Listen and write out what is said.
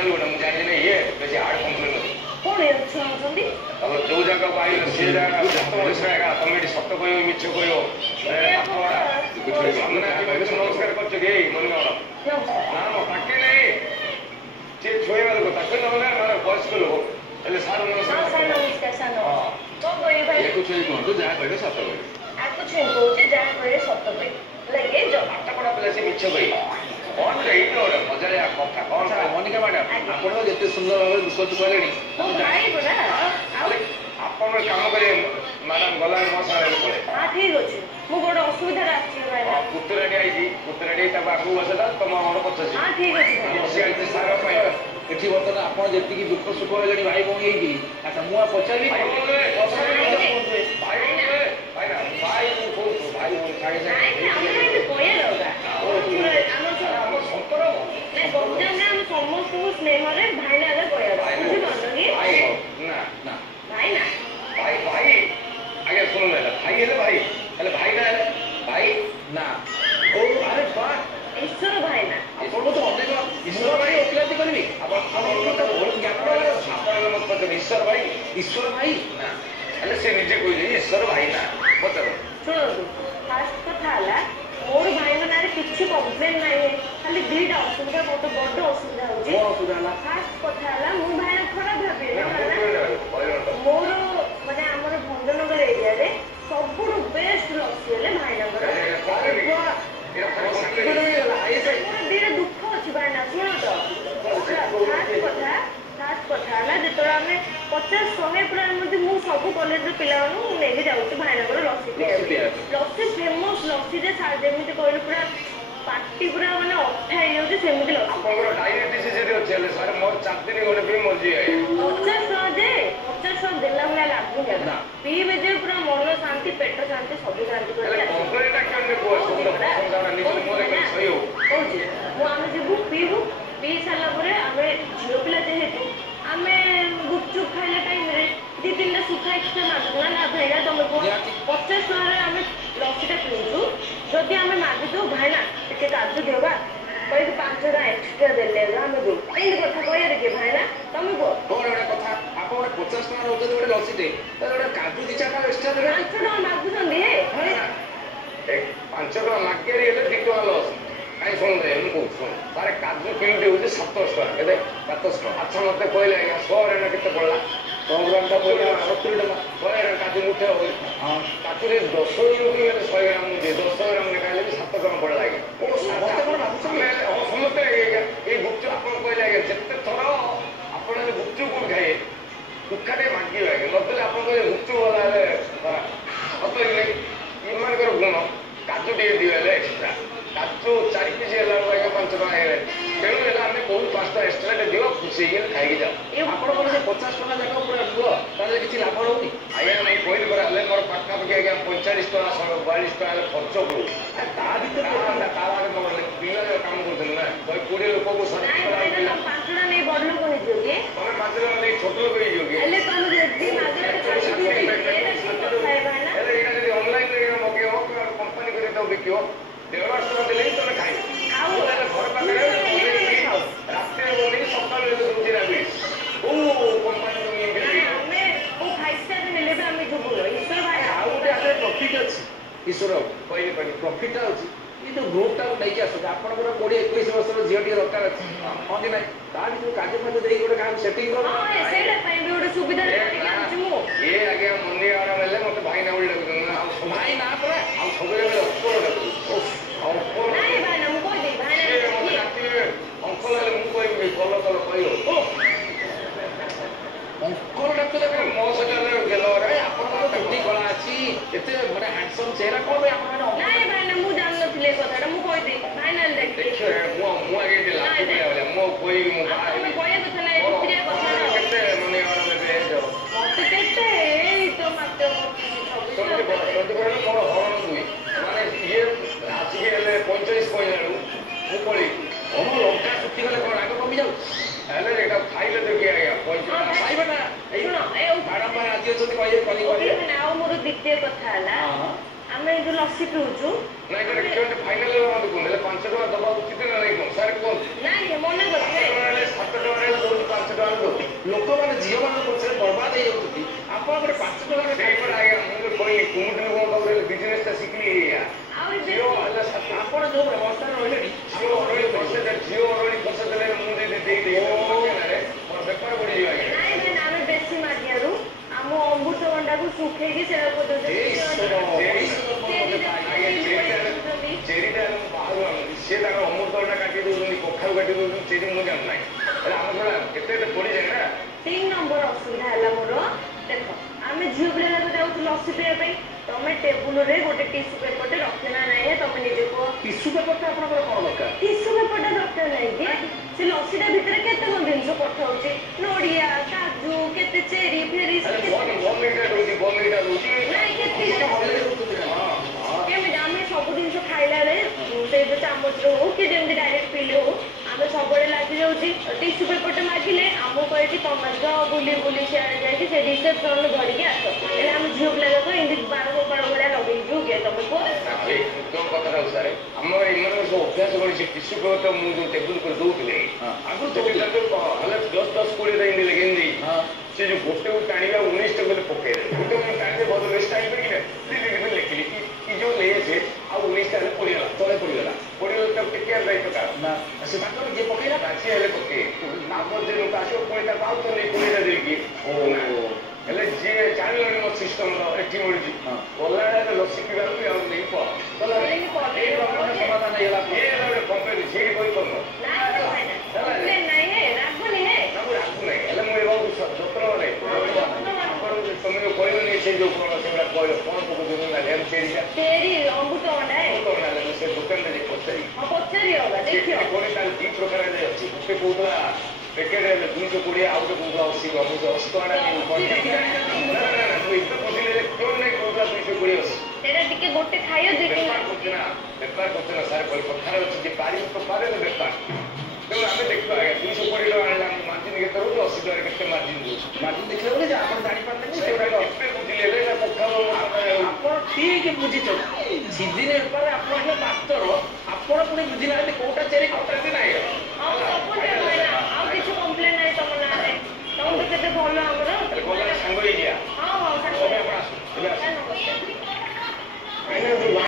ପିଲା ଗୋଟେ ମୁଁ ଜାଣିନି ଇଏ ବେଶୀ ହାର୍ଡ କମ୍ପ୍ଲେନ୍ ଅଛି। କଣ ଶୁଣୁଛନ୍ତି? ତମେ ଯୋଉ ଜାଗା ପାଇଲ ସେ ଜାଗା ସତ ଏକା ତମେ ଏଠି ସତ କହିବ ମିଛ କହିବ ନମସ୍କାର କରୁଛ କି ମନେ ନା ମୋ ପାଖେ ନାହିଁ ସେ ଛୁଇଁବା ଲୋକ ତାକୁ ନହେଲେ ମାନେ ବୟସ୍କ ଲୋକ ହେଲେ ସାର୍ ନମସ୍କାର କଣ କହିବି ଭାଇ? ୟାକୁ ଛୁଇଁ କୁହନ୍ତୁ ଯାହା କହିବେ ସତ କହିବେ। ଆକୁ ଛୁଇଁ କହୁଛି ଯାହା କହିବେ ସତ କହିବେ। ପାଠପଢା ପିଲା ସେ ମିଛ କହିବ କଣ ଏଇଟା ଗୋଟେ ମଜାଳିଆ କଥା କଣ ମନିକା ମ୍ୟାଡାମ ଆପଣ ଯେତେ ସୁନ୍ଦର ଭାବରେ ବିଶ୍ୱାସ କଲେଣି ଆପଣ କାମ କରିବେ ମ୍ୟାଡାମ ଗଲାଣି ମୋ ସାଙ୍ଗରେ ପଳେଇ ଠିକ ଅଛି ମୁଁ ଗୋଟେ ଅସୁବିଧାରେ ଆସିଛି ପୁତୁରାଟି ଆଇଛି ପୁତୁରାଟି ତାକୁ ଆଗକୁ ବସେଇଲା ତମ ଆମର ପଚାଶ ଠିକ ଅଛି ବସିଆଇଛି ସାର ପାଇଁ ଏଠି ବର୍ତ୍ତମାନ ଆପଣ ଯେତିକି ଦୁଃଖ ସୁଖ ହେଲେଣି ଭାଇ ଭଉଣୀ ହେଇକି ଆଚ୍ଛା ମୁଁ ପଚାରିବି ଭାଇ ମୁଁ କହୁଛୁ ଭାଇ ଭଉଣୀ ସାଙ୍ଗେ ସମସ୍ତଙ୍କୁ ସ୍ନେହରେ ଭାଇନା ଆଗେ କହିବା ବୁଝିପାରୁଛ କି ନା ଭାଇ ଆଜ୍ଞା ଶୁଣୁ ଭାଇ ହେଲେ ଭାଇ ନା ହେଲେ ଭାଇ ନା ଓ ଆରେ ବାଃ ଈଶ୍ୱର ଭାଇନା ଆପଣଙ୍କୁ ତ ଅନେକ ଈଶ୍ୱର ଭାଇ ଓକିଲାତି କରିବି ଆପଣଙ୍କ ଈଶ୍ୱର ଭାଇ ନା ହେଲେ ସେ ନିଜେ କହିଲେ ଈଶ୍ୱର ଭାଇ ନା ପଚାର ଶୁଣନ୍ତୁ ଫାଷ୍ଟ କଥା ହେଲା ମୋର ଭାଇଙ୍କ ନାଁରେ କିଛି କମ୍ପ୍ଲେନ୍ ନାହିଁ ଖାଲି ଦିଟା ଅସୁବିଧା ବହୁତ ବଡ ଅସୁବିଧା ହଉଛି ଫାଷ୍ଟ କଥା ହେଲା ମୁଁ ଭାଇନା ଖରାପ ଭାବିବି ମୋର ମାନେ ଆମର ଭଞ୍ଜନଗର ଏରିଆରେ ସବୁଠୁ ବେଷ୍ଟ ଲସି ହେଲେ ଭାଇନାଙ୍କର ଦିଟା ଦୁଃଖ ଅଛି ଭାଇନା ଶୁଣ ତ ଫାଷ୍ଟ କଥା ହେଲା ଯେତେବେଳେ ଆମେ 50-100 ପୁରା ଏମିତି ମୁଁ ସବୁ କଲେଜର ପିଲାମାନଙ୍କୁ ମୁଁ ନେଇକି ଯାଉଛି ଭାଇନାଙ୍କର ଲସି ଲସି ଫେମସ୍ ଲସି ଯେ ଯେମିତି କହିଲେ ପୁରା ପାଟି ପୁରା ମାନେ ଅଠା ହେଇଯାଉଛି ସେମିତି ଲସି ଆପଣଙ୍କର ଡାଇବେଟିସ୍ ଯଦି ଅଛି ହେଲେ ସାର୍ ମୋର 4 ଦିନ ଗୋଟେ ବି ମରିଯିବେ 50 ଟଙ୍କା ଦେଲା ଭଳିଆ ଲାଗୁନି ପିଇବେ ଯେ ପୁରା ମନ ଶାନ୍ତି ପେଟ ଶାନ୍ତି ସବୁ ଶାନ୍ତି କହୁଛି ମୁଁ ଆମେ ଯିବୁ ପିଇବୁ ପିଇ ସାରିଲା ପରେ ଆମେ ଝିଅ ପିଲା ଯେହେତୁ ଆମେ ଗୁପଚୁପ ଖାଇଲା ଟାଇମରେ 2-3ଟା ସୁଖା ଏକ୍ସଟ୍ରା ମାଗୁଛୁ ନା ଭାଇନା ତମେ କୁହ 50 ଟଙ୍କାରେ ଆମେ ଲସିଟା ପିଉଛୁ ଯଦି ଆମେ ମାଗୁଛୁ ଭାଇନା ଟିକେ କାଜୁ ଦେବା କହିକି 5 ଟଙ୍କା ଏକ୍ସଟ୍ରା ଦେଲେ ଆମେ ଦଉ ଏମିତି କଥା କହିବାରେ କି ଭାଇନା ତମେ କୁହ କଣ ଗୋଟେ କଥା ଆପଣ ଗୋଟେ 50 ଟଙ୍କା ନେଉଛନ୍ତି ଗୋଟେ ଲସିଟେ ଗୋଟେ କାଜୁ 2-4 ଏକ୍ସଟ୍ରା ଦେବେ 5 ଟଙ୍କା ମାଗୁଛନ୍ତି 5 ଟଙ୍କା ମାଗିଆରି ହେଲେ 2 ଟଙ୍କା ଲସ୍ କାଇଁ ଶୁଣନ୍ତୁ ମୁଁ କହୁଛି ଶୁଣ ତାର କାଜୁ କିଲୋଟି ହେଉଛି 700 ଟଙ୍କା କେତେ 700 ଟଙ୍କା ଆଚ୍ଛା ମୋତେ କହିଲେ ଆଜ୍ଞା 100 କେତେ ପଡ଼ିଲା 100 ଗ୍ରାମଟା ପଡ଼ିଲା 70 ଟଙ୍କା 100 କାଜୁ ମୁଠେ ହବ କାଜୁରେ 10 କିଲୋ ହେଲେ 100 ଗ୍ରାମ ମୁଁ ଦିଏ 10 ଗ୍ରାମ ଖାଇଲେ ବି 7 ଟଙ୍କା ପଡ଼ିଲା ଆଜ୍ଞା ସମସ୍ତେ ଆଜ୍ଞା ଏଇ ଗୁପଚୁପ ଆପଣ କହିଲେ ଆଜ୍ଞା ଯେତେ ଥର ଆପଣ ଯଦି ଗୁପଚୁପ କୋଉଠି ଖାଇବେ ଦୁଃଖାଟେ ମାଗିବେ ଆଜ୍ଞା ନଦେଲେ ଆପଣ କହିଲେ ଗୁପଚୁପ ବାଲା ହେଲେ ସତରେ ଏମାନଙ୍କର ଗୁଣ କାଜୁ ଟିକେ ଦିଅ ହେଲେ ଏକ୍ସଟ୍ରା କାଜୁ 4 ପିସ୍ ହେଲା ବେଳକୁ ଆଜ୍ଞା 5 ଟଙ୍କା ହେଇଗଲେ ତେଣୁ ହେଲେ ଆମେ କହୁଛୁ 5 ଟଙ୍କା ଏକ୍ସଟ୍ରାଟେ ଦିଅ ଖୁସି ହେଇକି ଖାଇକି ଯାଅ ଆପଣଙ୍କର ସେ 50 ଟଙ୍କା ଯାକ ପୁରା ଦିଅ ତାହେଲେ କିଛି ଲାଭ ରହୁନି ଆଜ୍ଞା ମୁଁ କହିଲି ପରା ହେଲେ ମୋର ପାଖାପାଖି ଆଜ୍ଞା 45 ଟଙ୍କା 42 ଟଙ୍କା ହେଲେ ଖର୍ଚ୍ଚ ପଡ଼ୁ ତା ଭିତରେ ତା ଆଗରେ ମୋର ପିଲାରେ କାମ କରୁଥିଲି ନା 120 ଲୋକକୁ 5 ଟଙ୍କା ନେଇ ବଡ଼ ଲୋକ ହେଇଯିବ କି ତମେ 5 ଟଙ୍କା ନେଇ ଛୋଟ ଲୋକ ହେଇଯିବ କି ହେଲେ ତମେ ଯଦି ଏଇଟା ଯଦି ଅନଲାଇନରେ ମଗେଇବ କମ୍ପାନୀ କରି ତାକୁ ବିକିବ 150 ଟଙ୍କା ଦେଲେ ହିଁ ତମେ ଖାଇବ ଘର ପାଖରେ ରାତିରେ ବନେଇ ସକାଳୁ ଦଉଛି ରାବିଡ୍ କମ୍ପାନୀ ଆଉ ଗୋଟେ ଆଗରେ ପ୍ରଫିଟ୍ ଅଛି ଈଶ୍ୱର କହିଲେ ପ୍ରଫିଟ୍ଟା ହେଉଛି ଏଇ ଯେଉଁ ଗ୍ରୁପ୍ଟାକୁ ନେଇକି ଆସୁଛନ୍ତି ଆପଣଙ୍କର 20-21 ବର୍ଷର ଝିଅ ଟିକେ ଦରକାର ଅଛି ହଁ କି ନାହିଁ ତା ଭିତରୁ କାଜୁ ଫାଜୁ ଦେଇକି ଗୋଟେ କାହାକୁ ସେଟିଂ କର ସେଇଟା ପାଇଁ ବି ଗୋଟେ ସୁବିଧା ଇଏ ଆଜ୍ଞା ମନି ଆରାମ ହେଲେ ମତେ ଭାଇ ନା ବୋଲି ଡାକୁଛନ୍ତି ନା ଭାଇ ନା ପରା ଆଉ ସବୁବେଳେ ଅଙ୍କଲ ଡାକୁଛନ୍ତି ଅଙ୍କଲ ହେଲେ ମୁଁ କହିବି କଲ କହିବ ଅଙ୍କଲ ଡାକୁଥିଲେ ମୋ ସହିତ ଗେଲ ଆପଣଙ୍କର ଚୁଟି କଳା ଅଛି ଏତେ ମାନେ ହ୍ୟାଣ୍ଡସମ୍ ଚେହେରା କ'ଣ ପାଇଁ ଆପଣମାନେ ନାଇଁ ଭାଇନା ମୁଁ ଜାଣିନଥିଲି ଏ କଥାଟା ମୁଁ କହିଦେଇ ଭାଇନା ମୁଁ ଆଗେ ମୁଁ କହିବି ମୁଁ କହିବା କଥା ନାହିଁ କେତେ ମାନେ ମତେ କେତେ ଏଇ ତ ମାତ୍ର ମୋର ହରଣ ହୁଏ ମାନେ ଇଏ ଆସିକି ହେଲେ 45 କହିଲା ବେଳକୁ ମୁଁ ପଳେଇବି ଆମ ଲଙ୍କା ଶୁଖିଗଲେ କ'ଣ ରାଗ କମିଯାଉଛି ହେଲେ ଏଇଟା ଖାଇଲେ ତ କିଏ ଆଜ୍ଞା 45 ଖାଇବେ ନା ମ୍ୟାଡ଼ାମ ପାଇଁ ରାଜି ଅଛନ୍ତି କହିବେ ଆଉ ମୋର ଦ୍ୱିତୀୟ କଥା ହେଲା ଆମେ ଯୋଉ ଲସି ପିଉଛୁ ନାଇଁ ଫାଇନାଲ ମତେ କୁହନ୍ତୁ ହେଲେ 5 ଟଙ୍କା ଦବା ଉଚିତ ନା ନାଇଁ କଣ ସାର୍ କୁହନ୍ତୁ ନାଇଁ ମନା କରୁଛି 7 ଟଙ୍କାରେ ଲୋକମାନେ ଝିଅମାନଙ୍କ ପଛରେ ବର୍ବାଦ ହେଇଯାଉଛନ୍ତି ଆପଣ ଗୋଟେ 5 ଟଙ୍କା ସେଇପଟେ ଆଜ୍ଞା ମୁଁ କହିଲି କୁମୁଟିରୁ କଣ ଖବର ବିଜନେସଟା ଶିଖିଲି ଏଇଆ ଆହୁରି ଝିଅ ବେଶୀ ହେଲା ସାଥୀ ଆପଣ ଯୋଉ ବ୍ୟବସ୍ଥାରେ ରହିଲେଣି ଝିଅ ଅରଳି ବର୍ଷେ ଦେଲେ ମୁଁ ଦେଇଦେଇ ମୋର ବେପାର ବଢିଯିବ ଆଜ୍ଞା ନାଇଁ ନାଇଁ ନା, ଆମେ ବେଶୀ ମାଗିବାରୁ ଆମ ଅମୃତଭଣ୍ଡାକୁ ଶୁଖେଇକି ସେଟାକୁ ଚେରିଟା ମୁଁ ବାହାରୁ ଆଣୁଛି ସିଏ ତାଙ୍କର ଅମୃତଭଣ୍ଡା କାଟି ଦଉଛନ୍ତି କଖାରୁ କାଟି ଦଉଛନ୍ତି ଚେରି ମୁଁ ଜାଣିନାହିଁ ହେଲେ ଆମର କେତେ ଏତେ ପଡିଯାଏ ନା 3 ନମ୍ବର ଅସୁବିଧା ହେଲା ମୋର ଦେଖ ଆମେ ଝିଅ ପିଲା ଯାଉଛୁ ଲସି ପିଇବା ପାଇଁ ତମେ ଟେବୁଲରେ ଗୋଟେ ଟିସୁ ପେପରଟେ ରଖିବ ନା ନାହିଁ ତମେ ନିଜେ କୁହ ଟିସୁ ପେପରଟା ଆପଣଙ୍କର କଣ ଦରକାର ଟିସୁ ପେପରଟା ଦରକାର ନାହିଁ କି ସେ ଲସିଟା ଭିତରେ କେତେ କଣ ଜିନିଷ ପଠାଉଛି ନଡ଼ିଆ କାଜୁ କେତେ ଚେରି ଫେରି ନାଇଁ କେତେ କେମିତି ଆମେ ସବୁ ଜିନିଷ ଖାଇଲା ବେଳେ ସେଇ ଯୋଉ ଚାମଚରେ ହଉ କି ଯେମିତି ଡାଇରେକ୍ଟ ପିଇଲେ ହଉ ଆମେ ସବୁବେଳେ ଲାଗି ଯାଉଛି ଟିସୁ ପେପରଟେ ମାଗିଲେ ଆମକୁ କହିକି ତମେ ଯାଅ ବୁଲି ବୁଲି ସିଆଡ଼େ ଯାଇକି ସେ ରିସେପସନ୍ରୁ ଧରିକି ଆସ ହେଲେ ଆମେ ଝିଅ ପିଲା ଯାକ ଏମିତି ବାର କପାଳ ଭଳିଆ ଲଗେଇଛୁ କିଏ ତମେ କୁହ କଥାଟା ସାର୍ ଆମର ଏମାନଙ୍କ ସବୁ ଅଭ୍ୟାସ କରିଛି ଟିସୁ ପେପର ମୁଁ ଯୋଉ ଟେବୁଲ ଉପରେ ଦଉଥିଲେ ଆଗରୁ ହେଲେ 10-20 ଏମିତି ଲେଖେନ୍ତି ସେ ଯୋଉ ଗୋଟେ ଟାଣିବା 19ଟା ଗଲେ ପକେଇଦେଲେ ଗୋଟେ ଟାଣିଲେ ଭଲ ବେଷ୍ଟ ଟାଇମ୍ କରିକି ଲେଖିଲି କି ଯୋଉ ନେଇଆସେ ଆଉ 19ଟା ହେଲେ ପଡ଼ିଗଲା ତଳେ ପଡ଼ିଗଲା ତାକୁ ଟିକେ ଦାୟିତ୍ୱ କାରଣ ନା ସେ ତାଙ୍କର ଯିଏ ପକେଇଲା ରାଜି ହେଲେ ପକେଇ ଆମର ଯେ ଲୋକ ଆସିବ ପୁଣି ତାକୁ ଆଉ ଥରେ 20ଟା ଦେଇକି ହେଲେ ଯିଏ ଜାଣିଲାଣି ମୋ ସିଷ୍ଟମର ଏଠି ମିଳୁଛି ଗଲାବେଳେ ଲସି ପିଇବାକୁ ଆଉ ନେଇ ସମାଧାନ ହେଇଗଲା ଗୋଟେ କମ୍ପାନୀ ସେଇଠି କରିପାରୁନ ହେଲେ ମୁଁ ଏବଂ ଯତ୍ନ ନେଇ ତମେ ଯୋଉ କହିଲନି ସେ ଯୋଉ କଣ ସେଗୁଡ଼ା କହିଲ କଣ ପକଉଛନ୍ତି ନା ଚେରିଟା ସେ ଦୋକାନରେ ଯାଇ ପଚାରି ପୁଣି ତାର 2 ପ୍ରକାର ଅଛି ଗୋଟେ କହୁଥିଲା ପ୍ୟାକେଟ୍ 220 ଆଉ ଗୋଟେ କହୁଥିଲା 80 ଟଙ୍କା ଏବେ ବୁଝିଲେ କେଉଁ ନାଇଁ କହୁଥିଲା 220 ଟିକେ ଗୋଟେ ଖାଇବ ବେପାର କରୁଛି ନା ସାର୍ କଥାରେ ଅଛି ଯେ ପାରିବ ତ ପାରେ ବେପାର ତେଣୁ ଆମେ ଦେଖିବା ଆଜ୍ଞା 220 ଟଙ୍କା ଆଣିଲା ମାର୍ଜିନ୍ କେତେ ରହୁଛି 80 ଟଙ୍କାରେ କେତେ ମାର୍ଜିନ୍ ରହୁଛି ମାର୍ଜିନ୍ ଦେଖିଲା ବେଳେ ଆପଣ ଜାଣିପାରିଲେନି ସେଗୁଡ଼ାକ କେତେ ବୁଝିଲେ ହେଲେ ନା କଖାରୁ ଆପଣ ଠିକ ବୁଝିଛନ୍ତି ସିଜିନ ବେପାରରେ ଆପଣ ହେଲେ ମାଷ୍ଟର ଆପଣ ପୁଣି ବୁଝିନାହାନ୍ତି କୋଉଟା ଚେରି କୋଉଟା ନାହିଁ